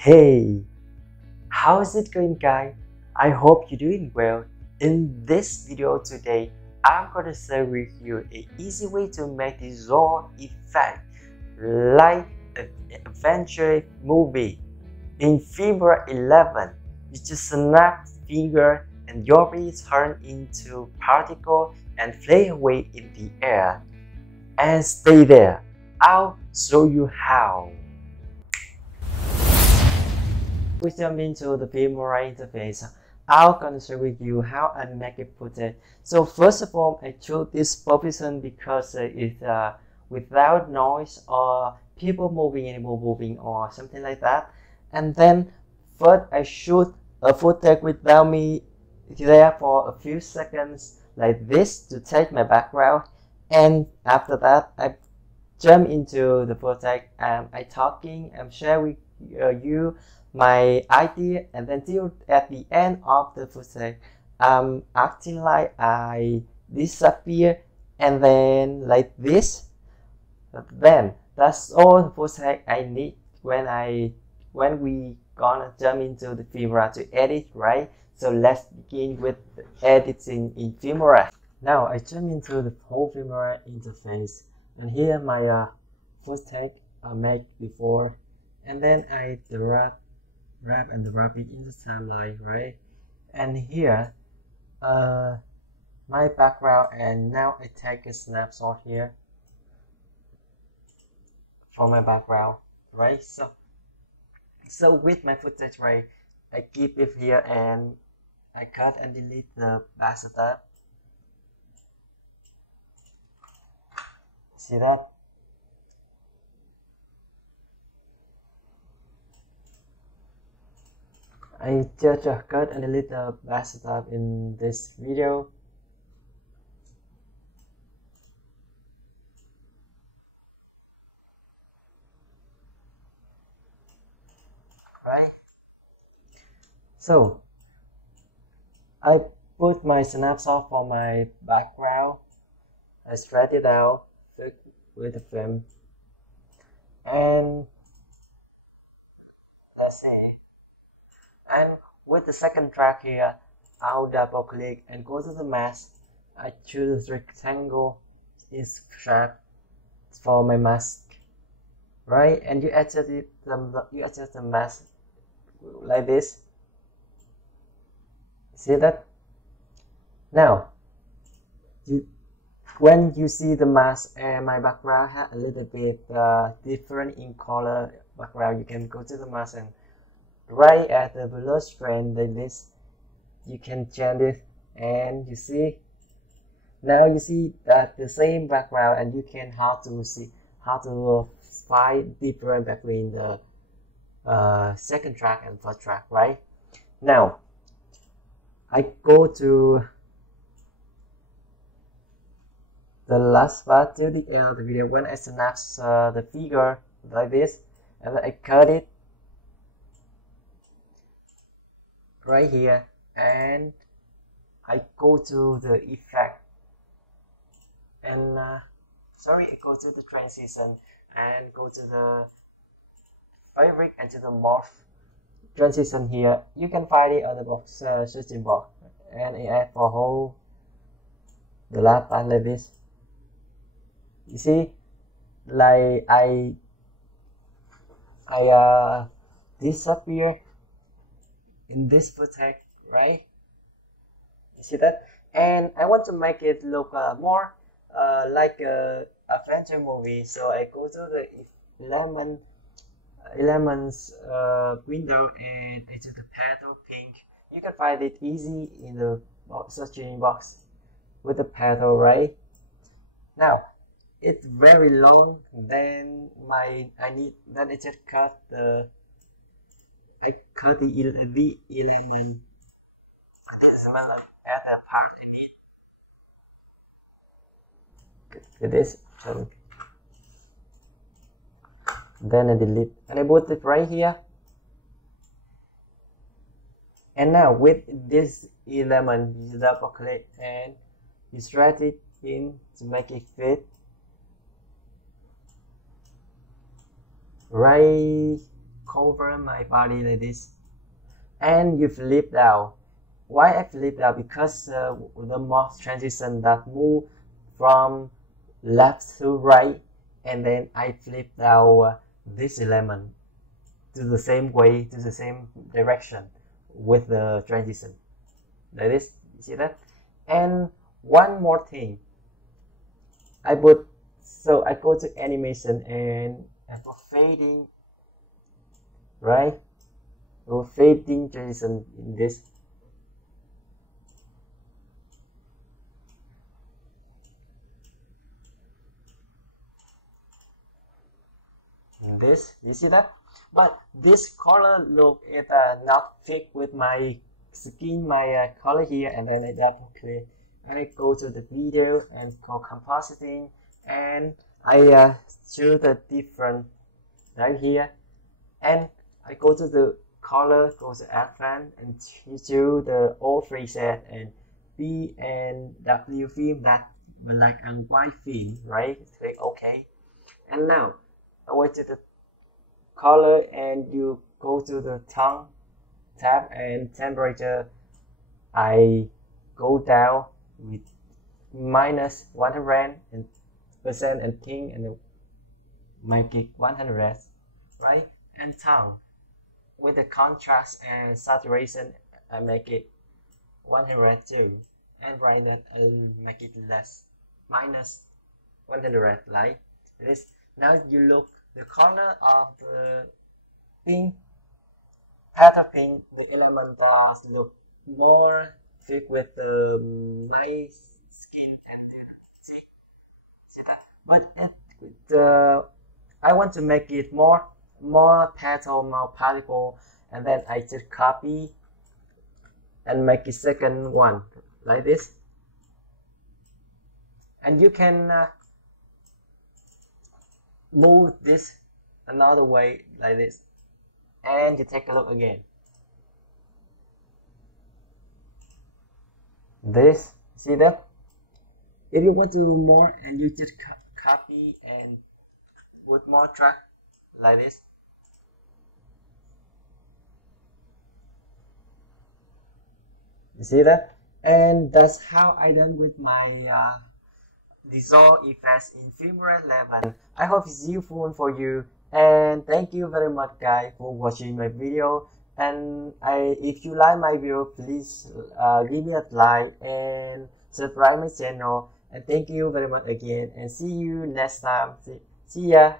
Hey, how's it going, guys? I hope you're doing well. In this video today, I'm gonna share with you an easy way to make the zone effect like an Avenger movie. In Filmora 11, you just snap finger and your body turn into particle and fly away in the air. And stay there. I'll show you how. We jump into the Filmora interface. I'm gonna share with you how I make it footage. So first of all, I chose this position because it's without noise or people moving, animal moving, or something like that. And then first I shoot a footage without me there for a few seconds like this to take my background. And after that, I jump into the footage. I talking. I'm sharing with you my idea, and then till at the end of the footage I'm acting like I disappear, and then like this. Then that's all the footage I need when we gonna jump into the Filmora to edit, right? So let's begin with the editing in Filmora. Now I jump into the whole Filmora interface, and here my footage I made before, and then I drag and drop it in the timeline, right? And here my background, and now I take a snapshot here for my background, right? So with my footage, right, I keep it here and I cut and delete the backstep. See that? I just cut and delete the backstep in this video. Right? So I put my snapshot for my background. I stretch it out with the film, and let's see. And with the second track here, I'll double click and go to the mask. I choose rectangle is shape for my mask, right? And you adjust the mask like this. See that? Now, when you see the mask and my background has a little bit different in color background, you can go to the mask and right at the below strand like this, you can change it, and you see now you see that the same background, and you can how to find different between the second track and first track, right? Now I go to the last part to the end of the video when I snap the figure like this, and then I cut it right here, and I go to the effect, and I go to the transition and go to the fabric and to the morph transition here. You can find it on the box searching box, and I add for whole the last part like this. You see, like I disappear in this footage, right? You see that? And I want to make it look more like a Avenger movie, so I go to the elements window, and I choose the petal pink. You can find it easy in the searching box with the petal, right? Now it's very long. Then I just cut the element. This is the part I need. With this, then I delete and I put it right here. And now with this element, you double click and you stretch it in to make it fit right cover my body like this, and you flip down. Why I flip down? Because the mouse transition that move from left to right, and then I flip down this element to the same way, to the same direction with the transition like this. You see that? And one more thing, I go to animation and I put fading, right? Fading transition in this. This, you see that? But this color look is not fit with my skin, my color here, and then I double click and I go to the video and go compositing, and I choose the different right here, and I go to the color, go to advanced, and choose the all preset and B and W film, that black and white film, right? Click OK, and now I went to the color and you go to the tone tab, and temperature I go down with -100% and pink, and make it 100, right? And tone with the contrast and saturation I make it 100 too, and brightness I make it less, -100, like this. Now you look the color of the pink, pattern pink, the element does look more fit with my skin, and see that. But I want to make it more petal, more particle, and then I just copy and make a second one like this, and you can move this another way like this, and you take a look again. This, see that? If you want to do more, and you just copy and put more track like this. You see that? And that's how I done with my dissolve effects in Filmora 11. I hope it's useful for you, and thank you very much guys for watching my video. And if you like my video, please give me a like and subscribe my channel, and thank you very much again, and see you next time. See ya.